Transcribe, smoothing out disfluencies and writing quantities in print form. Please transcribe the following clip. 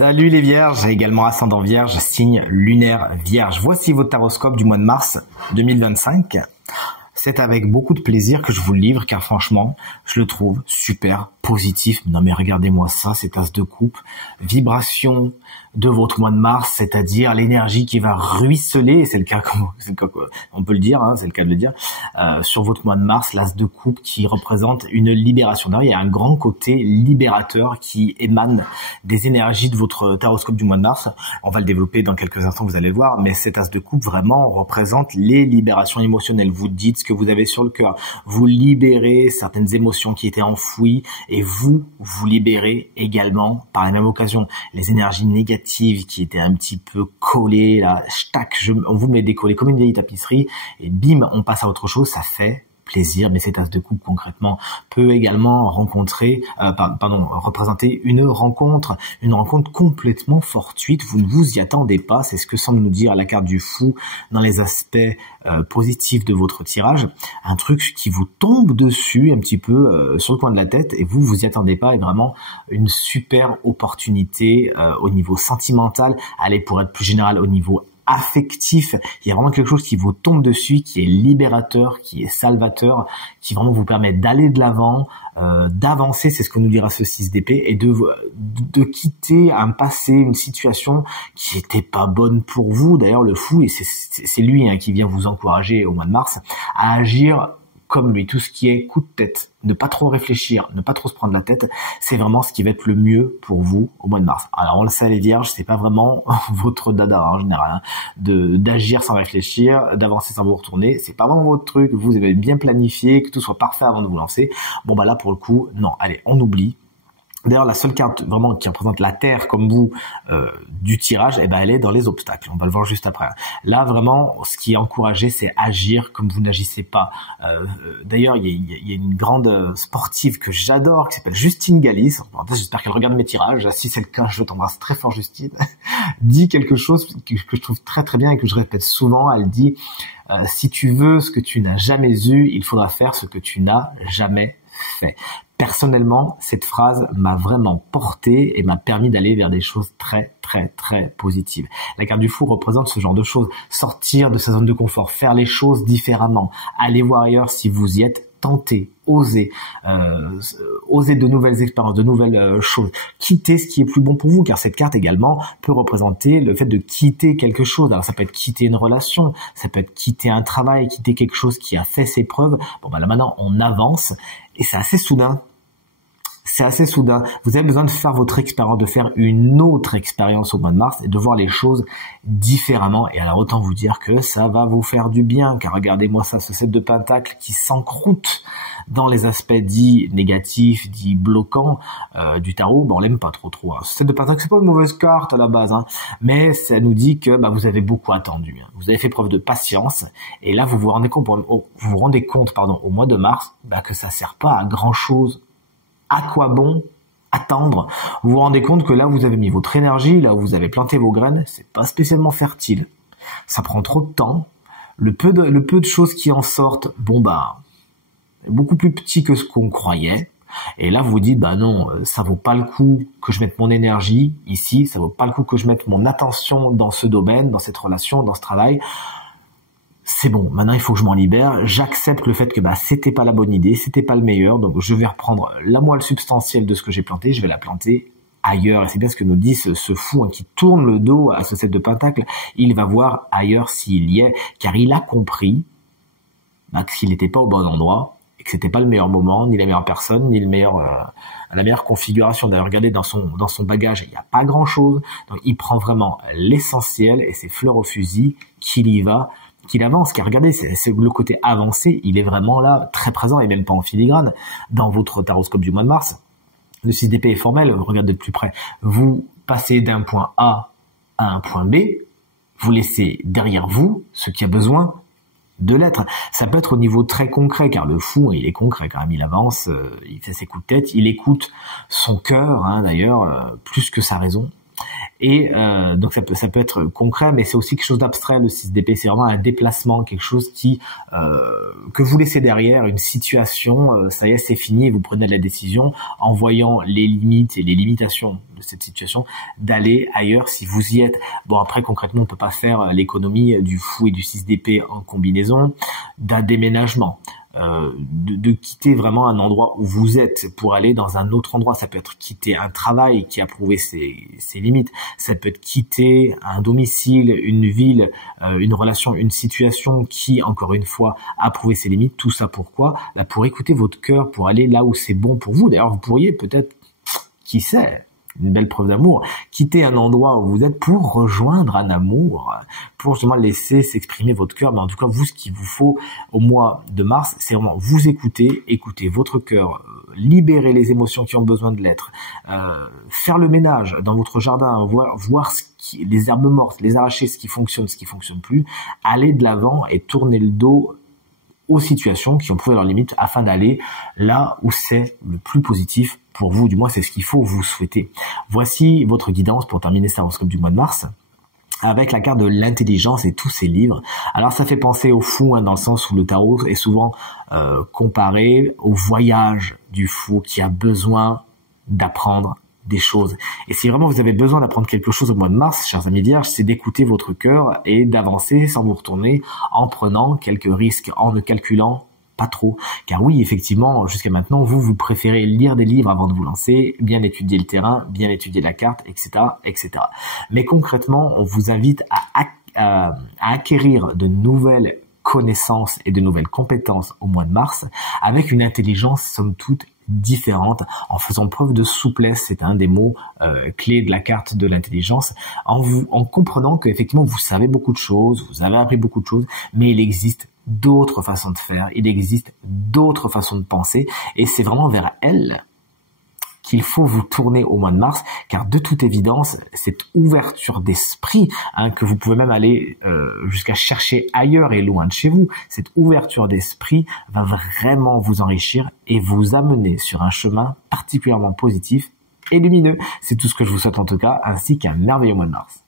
Salut les vierges, également ascendant vierge, signe lunaire vierge. Voici votre taroscope du mois de mars 2025. C'est avec beaucoup de plaisir que je vous le livre car franchement, je le trouve super positif. Non mais regardez-moi ça, cette as de coupe. Vibration de votre mois de mars, c'est-à-dire l'énergie qui va ruisseler, c'est le cas, on peut le dire, hein, c'est le cas de le dire, sur votre mois de mars, l'as de coupe qui représente une libération. D'ailleurs, il y a un grand côté libérateur qui émane des énergies de votre taroscope du mois de mars. On va le développer dans quelques instants, vous allez le voir, mais cette as de coupe vraiment représente les libérations émotionnelles. Vous dites ce que vous avez sur le cœur, vous libérez certaines émotions qui étaient enfouies et vous libérez également par la même occasion les énergies négatives qui étaient un petit peu collées là, on vous met décollé comme une vieille tapisserie et bim, on passe à autre chose, ça fait plaisir. Mais cette as de coupe concrètement peut également représenter une rencontre complètement fortuite. Vous ne vous y attendez pas, c'est ce que semble nous dire la carte du fou dans les aspects positifs de votre tirage. Un truc qui vous tombe dessus un petit peu sur le coin de la tête et vous y attendez pas, et vraiment une super opportunité au niveau sentimental. Allez, pour être plus général, au niveau affectif, il y a vraiment quelque chose qui vous tombe dessus, qui est libérateur, qui est salvateur, qui vraiment vous permet d'aller de l'avant, d'avancer, c'est ce que nous dira ce 6 d'épée, et de quitter un passé, une situation qui n'était pas bonne pour vous. D'ailleurs, le fou, et c'est lui qui vient vous encourager au mois de mars à agir comme lui, tout ce qui est coup de tête, ne pas trop réfléchir, ne pas trop se prendre la tête, c'est vraiment ce qui va être le mieux pour vous au mois de mars. Alors on le sait les vierges, c'est pas vraiment votre dada en général, d'agir sans réfléchir, d'avancer sans vous retourner, c'est pas vraiment votre truc, vous avez bien planifié, que tout soit parfait avant de vous lancer. Bon bah là pour le coup, non, allez, on oublie. D'ailleurs, la seule carte vraiment qui représente la terre comme vous du tirage, elle est dans les obstacles. On va le voir juste après. Là, vraiment, ce qui est encouragé, c'est agir comme vous n'agissez pas. D'ailleurs, il y a une grande sportive que j'adore, qui s'appelle Justine Galis. J'espère qu'elle regarde mes tirages. Si c'est le cas, je t'embrasse très fort, Justine. Dit quelque chose que je trouve très très bien et que je répète souvent. Elle dit si tu veux ce que tu n'as jamais eu, il faudra faire ce que tu n'as jamais fait. Personnellement, cette phrase m'a vraiment porté et m'a permis d'aller vers des choses très très très positives. La carte du fou représente ce genre de choses. Sortir de sa zone de confort, faire les choses différemment, aller voir ailleurs si vous y êtes, tenter, oser de nouvelles expériences, de nouvelles choses, quitter ce qui est plus bon pour vous, car cette carte également peut représenter le fait de quitter quelque chose. Alors ça peut être quitter une relation, ça peut être quitter un travail, quitter quelque chose qui a fait ses preuves. Bon bah là maintenant on avance et c'est assez soudain. C'est assez soudain. Vous avez besoin de faire votre expérience, de faire une autre expérience au mois de mars et de voir les choses différemment. Et alors autant vous dire que ça va vous faire du bien, car regardez-moi ça, ce 7 de pentacle qui s'encroute dans les aspects dits négatifs, dits bloquants du tarot. Bon, on l'aime pas trop. Ce 7 de pentacle, c'est pas une mauvaise carte à la base, mais ça nous dit que vous avez beaucoup attendu. Vous avez fait preuve de patience et là vous vous rendez compte, au mois de mars que ça sert pas à grand chose. À quoi bon attendre? Vous vous rendez compte que là, vous avez mis votre énergie, là où vous avez planté vos graines, c'est pas spécialement fertile. Ça prend trop de temps. Le peu de choses qui en sortent, est beaucoup plus petit que ce qu'on croyait. Et là, vous vous dites, non, ça vaut pas le coup que je mette mon énergie ici, ça vaut pas le coup que je mette mon attention dans ce domaine, dans cette relation, dans ce travail. C'est bon, maintenant il faut que je m'en libère, j'accepte le fait que c'était pas la bonne idée, c'était pas le meilleur, donc je vais reprendre la moelle substantielle de ce que j'ai planté, je vais la planter ailleurs. Et c'est bien ce que nous dit ce fou qui tourne le dos à ce 7 de pentacle, il va voir ailleurs s'il y est, car il a compris qu'il n'était pas au bon endroit, et que c'était pas le meilleur moment, ni la meilleure personne, ni la meilleure configuration. D'ailleurs, regardez dans son bagage, il n'y a pas grand chose, donc il prend vraiment l'essentiel, et c'est fleur au fusil qu'il y va, qu'il avance, car regardez, c'est le côté avancé, il est vraiment là, très présent, et même pas en filigrane, dans votre taroscope du mois de mars. Le 6 d'épée est formel, regardez de plus près. Vous passez d'un point A à un point B, vous laissez derrière vous ce qui a besoin de l'être. Ça peut être au niveau très concret, car le fou, il est concret quand même, il avance, il fait ses coups de tête, il écoute son cœur, d'ailleurs, plus que sa raison. Et donc ça peut être concret, mais c'est aussi quelque chose d'abstrait. Le 6 d'épée, c'est vraiment un déplacement, quelque chose que vous laissez derrière, une situation. Ça y est, c'est fini. Et vous prenez la décision en voyant les limites et les limitations de cette situation d'aller ailleurs si vous y êtes. Bon, après concrètement, on peut pas faire l'économie du fou et du 6 d'épée en combinaison, d'un déménagement. De quitter vraiment un endroit où vous êtes pour aller dans un autre endroit. Ça peut être quitter un travail qui a prouvé ses limites. Ça peut être quitter un domicile, une ville, une relation, une situation qui, encore une fois, a prouvé ses limites. Tout ça pourquoi? Là, pour écouter votre cœur, pour aller là où c'est bon pour vous. D'ailleurs, vous pourriez peut-être, qui sait, une belle preuve d'amour, quitter un endroit où vous êtes pour rejoindre un amour, pour justement laisser s'exprimer votre cœur. Mais en tout cas, vous, ce qu'il vous faut au mois de mars, c'est vraiment vous écouter votre cœur, libérer les émotions qui ont besoin de l'être, faire le ménage dans votre jardin, voir les herbes mortes, les arracher, ce qui fonctionne plus, aller de l'avant et tourner le dos aux situations qui ont prouvé leurs limites afin d'aller là où c'est le plus positif pour vous. Du moins, c'est ce qu'il faut vous souhaiter. Voici votre guidance pour terminer cet horoscope du mois de mars, avec la carte de l'intelligence et tous ses livres. Alors ça fait penser au fou, dans le sens où le tarot est souvent comparé au voyage du fou qui a besoin d'apprendre des choses. Et si vraiment vous avez besoin d'apprendre quelque chose au mois de mars, chers amis vierges, c'est d'écouter votre cœur et d'avancer sans vous retourner, en prenant quelques risques, en ne calculant pas trop. Car oui, effectivement, jusqu'à maintenant, vous préférez lire des livres avant de vous lancer, bien étudier le terrain, bien étudier la carte, etc., etc. Mais concrètement, on vous invite à acquérir de nouvelles connaissances et de nouvelles compétences au mois de mars, avec une intelligence, somme toute, différente, en faisant preuve de souplesse. C'est un des mots clés de la carte de l'intelligence, en comprenant que effectivement vous savez beaucoup de choses, vous avez appris beaucoup de choses, mais il existe d'autres façons de faire, il existe d'autres façons de penser, et c'est vraiment vers elles qu'il faut vous tourner au mois de mars, car de toute évidence, cette ouverture d'esprit, que vous pouvez même aller jusqu'à chercher ailleurs et loin de chez vous, cette ouverture d'esprit va vraiment vous enrichir et vous amener sur un chemin particulièrement positif et lumineux. C'est tout ce que je vous souhaite en tout cas, ainsi qu'un merveilleux mois de mars.